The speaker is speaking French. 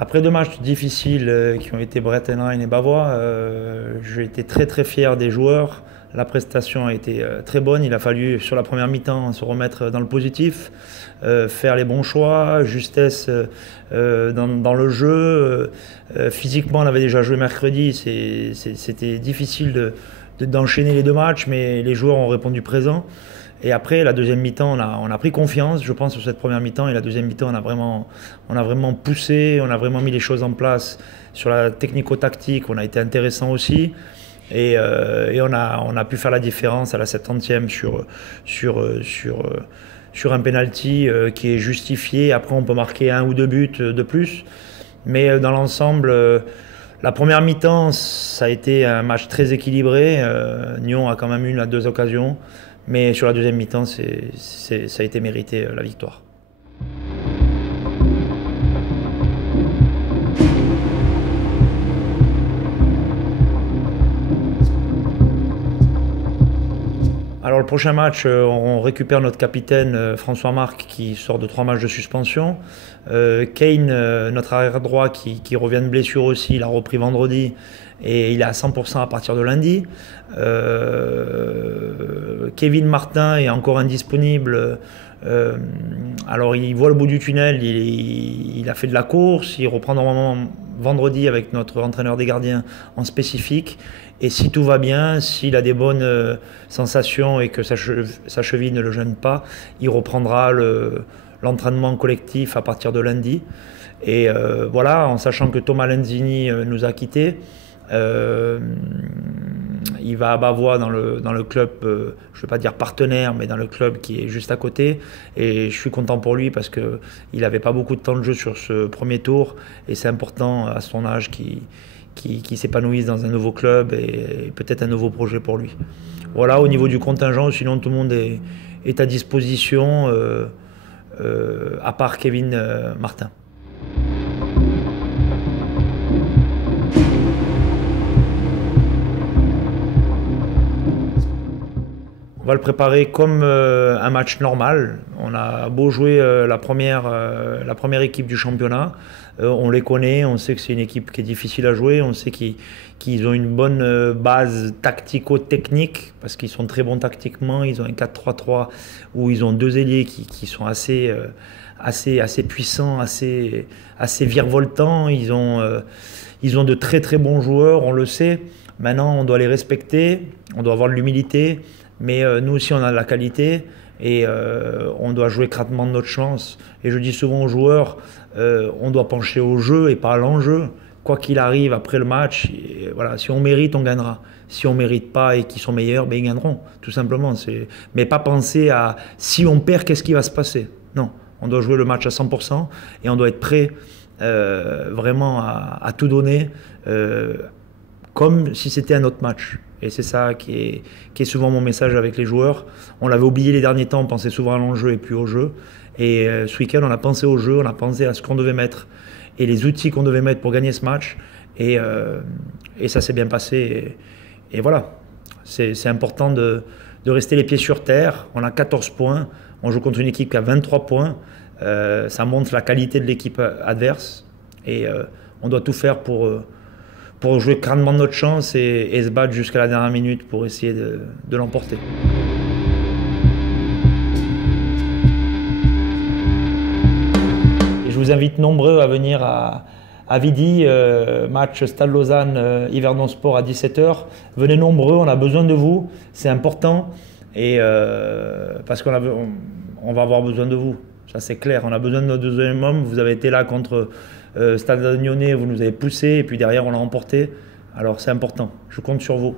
Après 2 matchs difficiles qui ont été Brett-Henrein et Bavois, j'ai été très très fier des joueurs. La prestation a été très bonne. Il a fallu sur la première mi-temps se remettre dans le positif, faire les bons choix, justesse dans le jeu. Physiquement, on avait déjà joué mercredi. C'était difficile d'enchaîner les 2 matchs, mais les joueurs ont répondu présent. Et après, la deuxième mi-temps, on a pris confiance, je pense, sur cette première mi-temps. Et la deuxième mi-temps, on a vraiment poussé, on a vraiment mis les choses en place. Sur la technico-tactique, on a été intéressant aussi. Et on a pu faire la différence à la 70e sur un penalty qui est justifié. Après, on peut marquer 1 ou 2 buts de plus. Mais dans l'ensemble, la première mi-temps, ça a été un match très équilibré. Nyon a quand même eu 2 occasions. Mais sur la deuxième mi-temps, ça a été mérité la victoire. Alors le prochain match, on récupère notre capitaine François Marc qui sort de 3 matchs de suspension. Kane, notre arrière droit qui revient de blessure aussi, il a repris vendredi et il est à 100% à partir de lundi. Kevin Martin est encore indisponible. Alors il voit le bout du tunnel, il a fait de la course, il reprend normalement vendredi avec notre entraîneur des gardiens en spécifique. Et si tout va bien, s'il a des bonnes sensations et que sa cheville ne le gêne pas, il reprendra l'entraînement collectif à partir de lundi. Et voilà, en sachant que Thomas Lenzini nous a quittés, il va à Bavois dans le club, je ne vais pas dire partenaire, mais dans le club qui est juste à côté. Et je suis content pour lui parce qu'il n'avait pas beaucoup de temps de jeu sur ce premier tour. Et c'est important à son âge qu'il s'épanouisse dans un nouveau club et peut-être un nouveau projet pour lui. Voilà, au niveau du contingent, sinon tout le monde est à disposition, à part Kevin Martin. On va le préparer comme un match normal. On a beau jouer la première équipe du championnat. On les connaît, on sait que c'est une équipe qui est difficile à jouer. On sait qu'ils ont une bonne base tactico-technique parce qu'ils sont très bons tactiquement. Ils ont un 4-3-3 où ils ont 2 ailiers qui sont assez puissants, assez virevoltants. Ils ont de très très bons joueurs, on le sait. Maintenant, on doit les respecter, on doit avoir de l'humilité. Mais nous aussi, on a de la qualité et on doit jouer cratement de notre chance. Et je dis souvent aux joueurs, on doit pencher au jeu et pas à l'enjeu. Quoi qu'il arrive après le match, et voilà, si on mérite, on gagnera. Si on ne mérite pas et qu'ils sont meilleurs, ben ils gagneront, tout simplement. Mais pas penser à si on perd, qu'est-ce qui va se passer? Non, on doit jouer le match à 100% et on doit être prêt vraiment à tout donner comme si c'était un autre match. Et c'est ça qui est souvent mon message avec les joueurs. On l'avait oublié les derniers temps, on pensait souvent à l'enjeu et plus au jeu. Et ce week-end, on a pensé au jeu, on a pensé à ce qu'on devait mettre et les outils qu'on devait mettre pour gagner ce match. Et ça s'est bien passé. Et voilà, c'est important de rester les pieds sur terre. On a 14 points, on joue contre une équipe qui a 23 points. Ça montre la qualité de l'équipe adverse. Et on doit tout faire pour jouer crânement notre chance et se battre jusqu'à la dernière minute pour essayer de l'emporter. Et je vous invite nombreux à venir à Vidi, match Stade Lausanne, Yverdon Sport à 17h. Venez nombreux, on a besoin de vous, c'est important. Et parce qu'on va avoir besoin de vous, ça c'est clair. On a besoin de notre deuxième homme, vous avez été là contre Stade Lyonnais, vous nous avez poussé et puis derrière on l'a emporté. Alors c'est important, je compte sur vous.